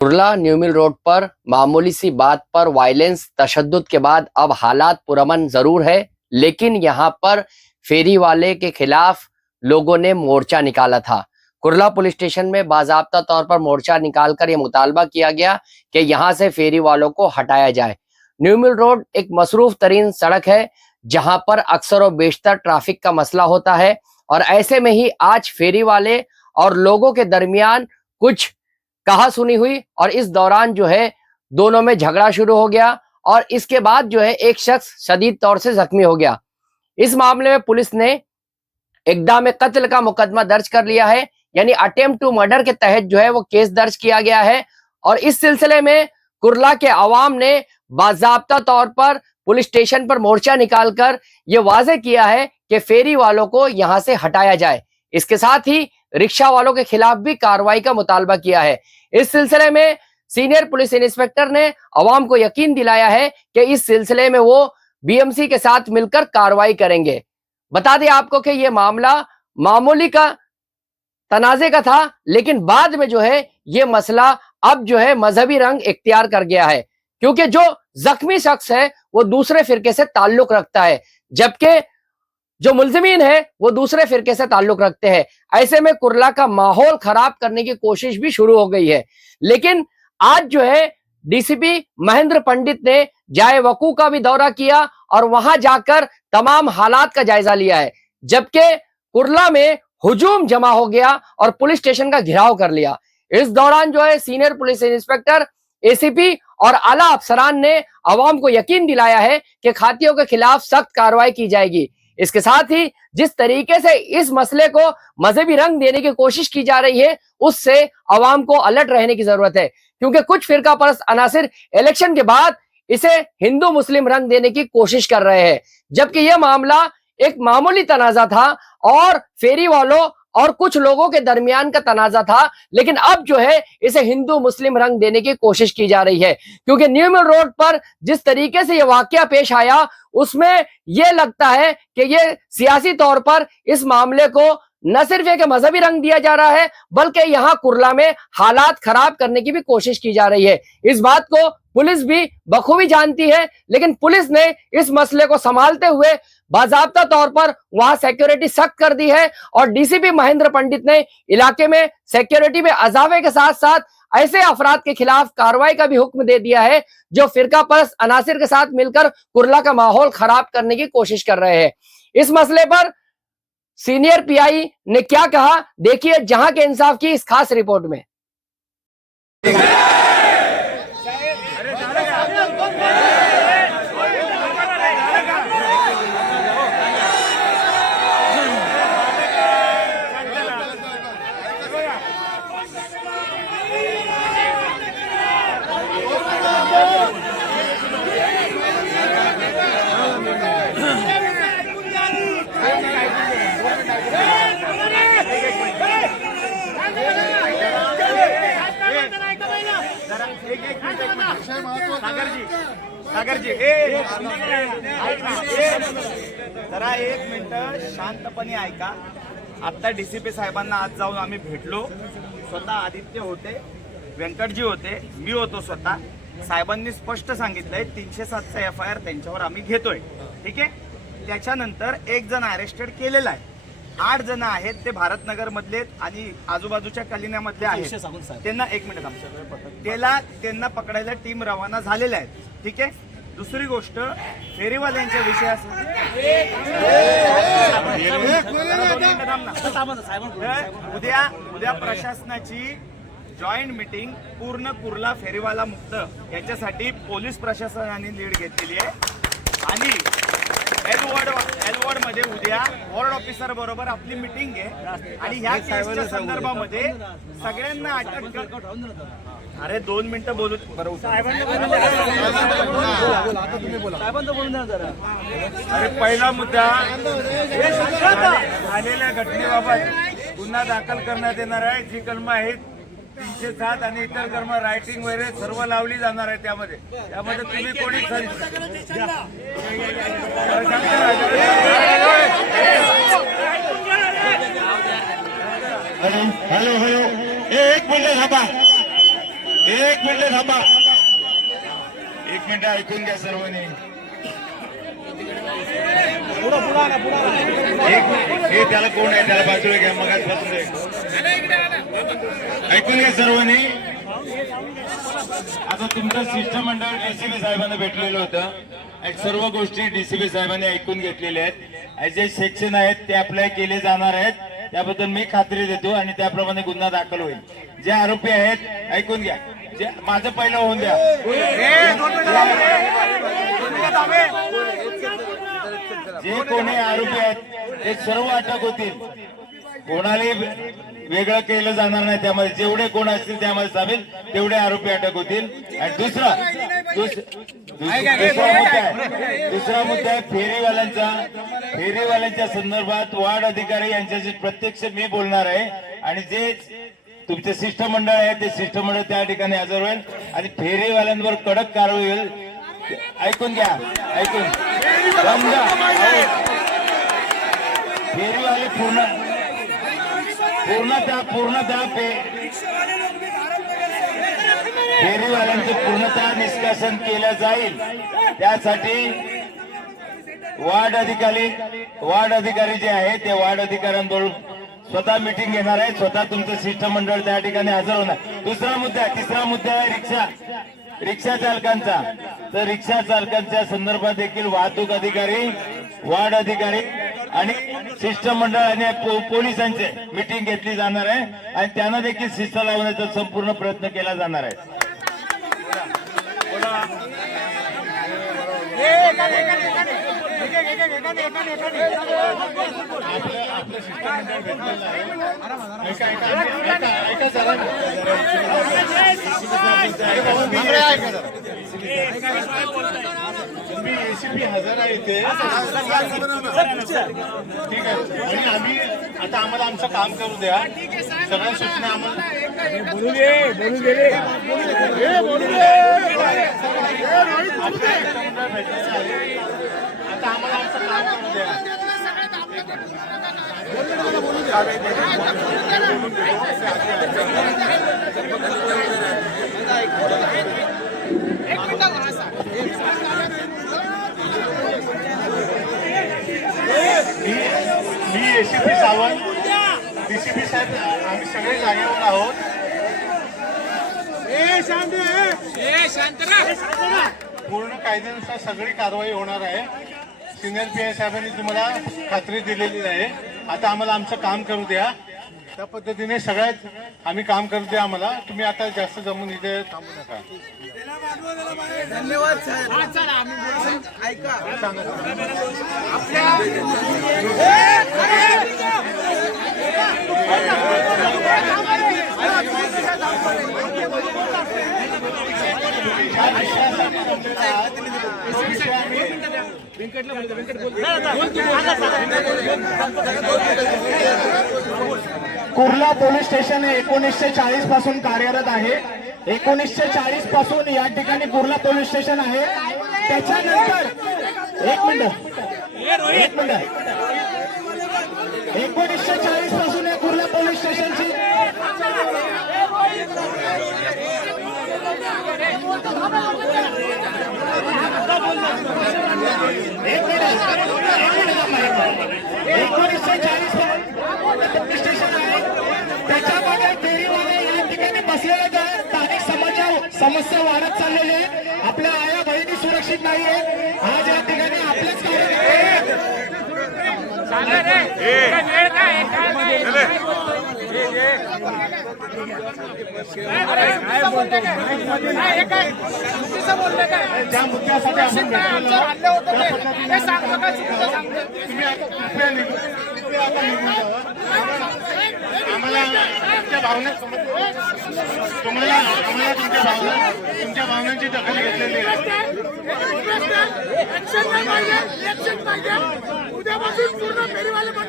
Kurla new mill road पर मामूली C बात पर violence तशद्दुद के बाद अब हालात पुरअमन जरूर है, लेकिन यहां पर फेरी वाले के खिलाफ लोगों ने मोर्चा निकाला था। कुर्ला पुलिस स्टेशन में बाजाब्ता तौर पर मोर्चा निकालकर यह मुतालबा किया गया कि यहां से फेरी वालों को हटाया जाए। न्यू मिल रोड एक मसरूफ तरीन सड़क है जहां पर अक्सर और बेशतर ट्रैफिक का मसला होता है, और ऐसे में ही आज फेरी वाले और लोगों के दरमियान कुछ कहा सुनी हुई और इस दौरान जो है दोनों में झगड़ा शुरू हो गया और इसके बाद जो है एक शख्स शदीद तौर से जख्मी हो गया। इस मामले में पुलिस ने इक़दाम कत्ल का मुकदमा दर्ज कर लिया है, यानी अटेम्प्ट टू मर्डर के तहत जो है वो केस दर्ज किया गया है। और इस सिलसिले में कुर्ला के अवाम ने बाज़ाब्ता तौर पर पुलिस स्टेशन पर मोर्चा निकालकर ये वाजे किया है कि फेरी वालों को यहां से हटाया जाए। इसके साथ ही रिक्शा वालों के खिलाफ भी कार्रवाई का मुतालबा किया है। इस सिलसिले में सीनियर पुलिस इंस्पेक्टर ने अवाम को यकीन दिलाया है कि इस सिलसिले में वो बीएमसी के साथ मिलकर कार्रवाई करेंगे। बता दें आपको कि यह मामला मामूली का तनाजे का था, लेकिन बाद में जो है ये मसला अब जो है मजहबी रंग इख्तियार कर गया है, क्योंकि जो जख्मी शख्स है वो दूसरे फिरके से ताल्लुक रखता है, जबकि जो मुल्जिमीन है वो दूसरे फिरके से ताल्लुक रखते हैं। ऐसे में कुर्ला का माहौल खराब करने की कोशिश भी शुरू हो गई है। लेकिन आज जो है डीसीपी महेंद्र पंडित ने जाए वकू का भी दौरा किया और वहां जाकर तमाम हालात का जायजा लिया है, जबकि कुर्ला में हुजूम जमा हो गया और पुलिस स्टेशन का घेराव कर लिया। इस दौरान जो है सीनियर पुलिस इंस्पेक्टर, एसीपी और आला अफसरान ने अवाम को यकीन दिलाया है कि खातियों के खिलाफ सख्त कार्रवाई की जाएगी। इसके साथ ही जिस तरीके से इस मसले को मजहबी रंग देने की कोशिश की जा रही है, उससे अवाम को अलर्ट रहने की जरूरत है, क्योंकि कुछ फिरका परस्त अनासिर इलेक्शन के बाद इसे हिंदू मुस्लिम रंग देने की कोशिश कर रहे हैं, जबकि यह मामला एक मामूली तनाजा था और फेरी वालों और कुछ लोगों के दरमियान का तनाजा था। लेकिन अब जो है इसे हिंदू मुस्लिम रंग देने की कोशिश की जा रही है, क्योंकि न्यू मिल रोड पर जिस तरीके से यह वाकया पेश आया उसमें यह लगता है कि यह सियासी तौर पर इस मामले को न सिर्फ एक मजहबी रंग दिया जा रहा है, बल्कि यहां कुर्ला में हालात खराब करने की भी कोशिश की जा रही है। इस बात को पुलिस भी बखूबी जानती है, लेकिन पुलिस ने इस मसले को संभालते हुए बाजाब्ता तौर पर वहां सिक्योरिटी सख्त कर दी है और डीसीपी महेंद्र पंडित ने इलाके में सिक्योरिटी में इजाफे के साथ साथ ऐसे अफराद के खिलाफ कार्रवाई का भी हुक्म दे दिया है जो फिरका परस्त अनासिर के साथ मिलकर कुर्ला का माहौल खराब करने की कोशिश कर रहे हैं। इस मसले पर सीनियर पीआई ने क्या कहा, देखिए जहां के इंसाफ की इस खास रिपोर्ट में। सागर जी जरा एक मिनिट शांतपणे ऐका। आता डीसीपी साहेबांना आज जाऊन आम्ही भेटलो, स्वतः आदित्य होते, व्यंकटजी होते, मी होतो स्वतः। साहेबांनी स्पष्ट सांगितलंय 307चा एफआयआर त्यांच्यावर आम्ही घेतोय, ठीक आहे। त्याच्यानंतर एक जण अरेस्टेड केलेला आहे, 8 जण आहेत ते भारतनगर मधले आणि आजूबाजूच्या कलिन्यामधले आहेत। त्यांना एक मिनिट त्यांना पकडायला टीम रवाना झालेल्या आहेत, ठीक आहे। दुसरी गोष्ट फेरीवाल्यांच्या विषयात उद्या प्रशासनाची जॉईंट मीटिंग पूर्ण कुर्ला फेरीवाला मुक्त याच्यासाठी पोलीस प्रशासनाने लीड घेतलेली आहे आणि एलवॉर्ड मध्ये उद्या वॉर्ड ऑफिसर बरोबर आपली मीटिंग आहे आणि ह्या केसच्या संदर्भामध्ये सगळ्यांना अटक। अरे 2 मिनिटं बोलू अरे पहिला मुद्दा झालेल्या घटनेबाबत गुन्हा दाखल करण्यात येणार आहे। जी कलम आहेत 307 आणि इतर कलम रायटिंग वगैरे सर्व लावली जाणार आहे। त्यामध्ये तुम्ही कोणी हेलो हेलो एक मिनिट थांबा। एक मिनिट थांबा, एक मिनिट ऐकून घ्या सर्वांनी. हे त्याला कोण आहे, त्याला बाजूला घ्या. मग ऐकून घ्या सर्वांनी. आता तुमचं शिष्टमंडळ डीसीपी साहेबांना भेटलेलं होतं. सर्व गोष्टी डीसीपी साहेबांनी ऐकून घेतलेल्या आहेत. जे सेक्शन आहेत ते अप्लाय केले जाणार आहेत, त्याबद्दल मी खात्री देतो आणि त्याप्रमाणे गुन्हा दाखल होईल. जे आरोपी आहेत ऐकून घ्या. जे माझं पहिलं होऊन द्या. जे कोणी आरोपी आहेत ते सर्व अटक होतील. कोणालाही वेगळं केलं जाणार नाही. त्यामध्ये जेवढे कोण असतील त्यामध्ये सामील तेवढे आरोपी अटक होतील. आणि दुसरा मुद्दा आहे फेरीवाल्यांच्या संदर्भात वार्ड अधिकारी यांच्याशी प्रत्यक्ष मी बोलणार आहे. आणि जे तुमचे शिष्टमंडळ आहे ते शिष्टमंडळ त्या ठिकाणी हजर होईल आणि फेरीवाल्यांवर कडक कारवाई होईल. ऐकून घ्या, ऐकून समजा. फेरीवाले पूर्णतः फेरीवाल्यांचे पूर्णतः निष्कासन केलं जाईल. त्यासाठी वार्ड अधिकारी जे आहे ते वार्ड अधिकाऱ्यांबरोबर स्वतः मीटिंग घेणार आहे. स्वतः तुमचं शिष्टमंडळ त्या ठिकाणी हजर होणार. तिसरा मुद्दा आहे रिक्षा चालकांचा. तर रिक्षा चालकांच्या संदर्भात देखील वाहतूक अधिकारी, वार्ड अधिकारी आणि शिष्टमंडळ आणि पोलिसांचे मीटिंग घेतली जाणार आहे आणि त्यांना देखील शिस्त लावण्याचा संपूर्ण प्रयत्न केला जाणार आहे. मी एसीपी हजर आहे इथे, ठीक आहे. आणि आम्ही आता आम्हाला आमचं काम करू द्या. सगळ्या सूचना आम्हाला आता आम्हाला आमचं काम करू द्या. मी एसीपी सावंत, डीसीपी साहेब, आम्ही सगळे जागेवर आहोत. पूर्ण कायद्यानुसार सगळी कारवाई होणार आहे. सिनियर पीआय साहेबांनी तुम्हाला खात्री दिलेली आहे. आता आम्हाला आमचं काम करू द्या. त्या पद्धतीने सगळ्यात आम्ही काम करू द्या आम्हाला. तुम्ही आता जास्त जमून इथे थांबू नका. धन्यवाद साहेब. ऐका कुर्ला पोलीस स्टेशन हे 1940 पासून कार्यरत आहे. 1940 पासून या ठिकाणी कुर्ला पोलीस स्टेशन आहे. त्याच्यानंतर एक मिनिट 1940 पासून या कुर्ला पोलीस स्टेशनची पोलीस स्टेशन आहे. त्याच्यामध्ये फेरीवाले या ठिकाणी बसलेले आहेत. स्थानिक समस्या वाढत चाललेली आहे. आपल्या आया बहिणी सुरक्षित नाहीये. आज या ठिकाणी आपलेच ज्या मुद्द्यासाठी आपण भेटलेलो तुम्ही आता निघून जावा. आम्हाला तुमच्या भावना तुमच्या भावनांची दखल घेतलेली आहे. उद्यापासून पूर्ण फेरीवाले पण